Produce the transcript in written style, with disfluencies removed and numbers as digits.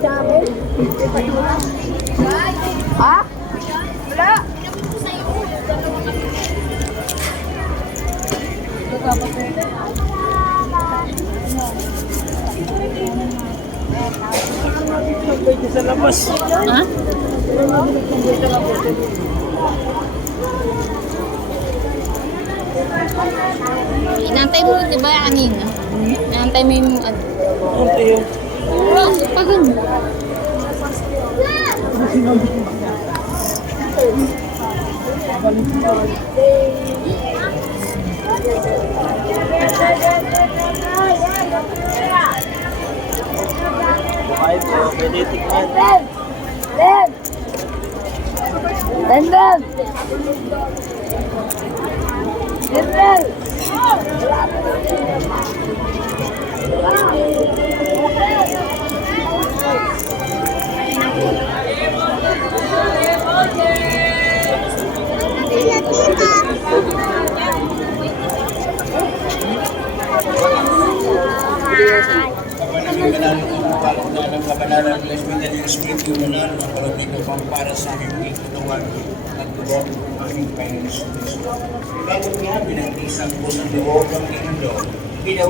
Ha? Wala. Sa labas. Ha? Inantay mo, di ba, kanina? Inantay mo yung ano. Ito yung Pag ano? buhay po. Pwede tikman. Ng kabanalan ng Espiritu ng Espiritu Manalo ng Palabing upang para sa aming katawan at dugo ng aming Panginoon Kristo. Bakit nga pinagtisang po sa dugo ng Panginoon, ginawa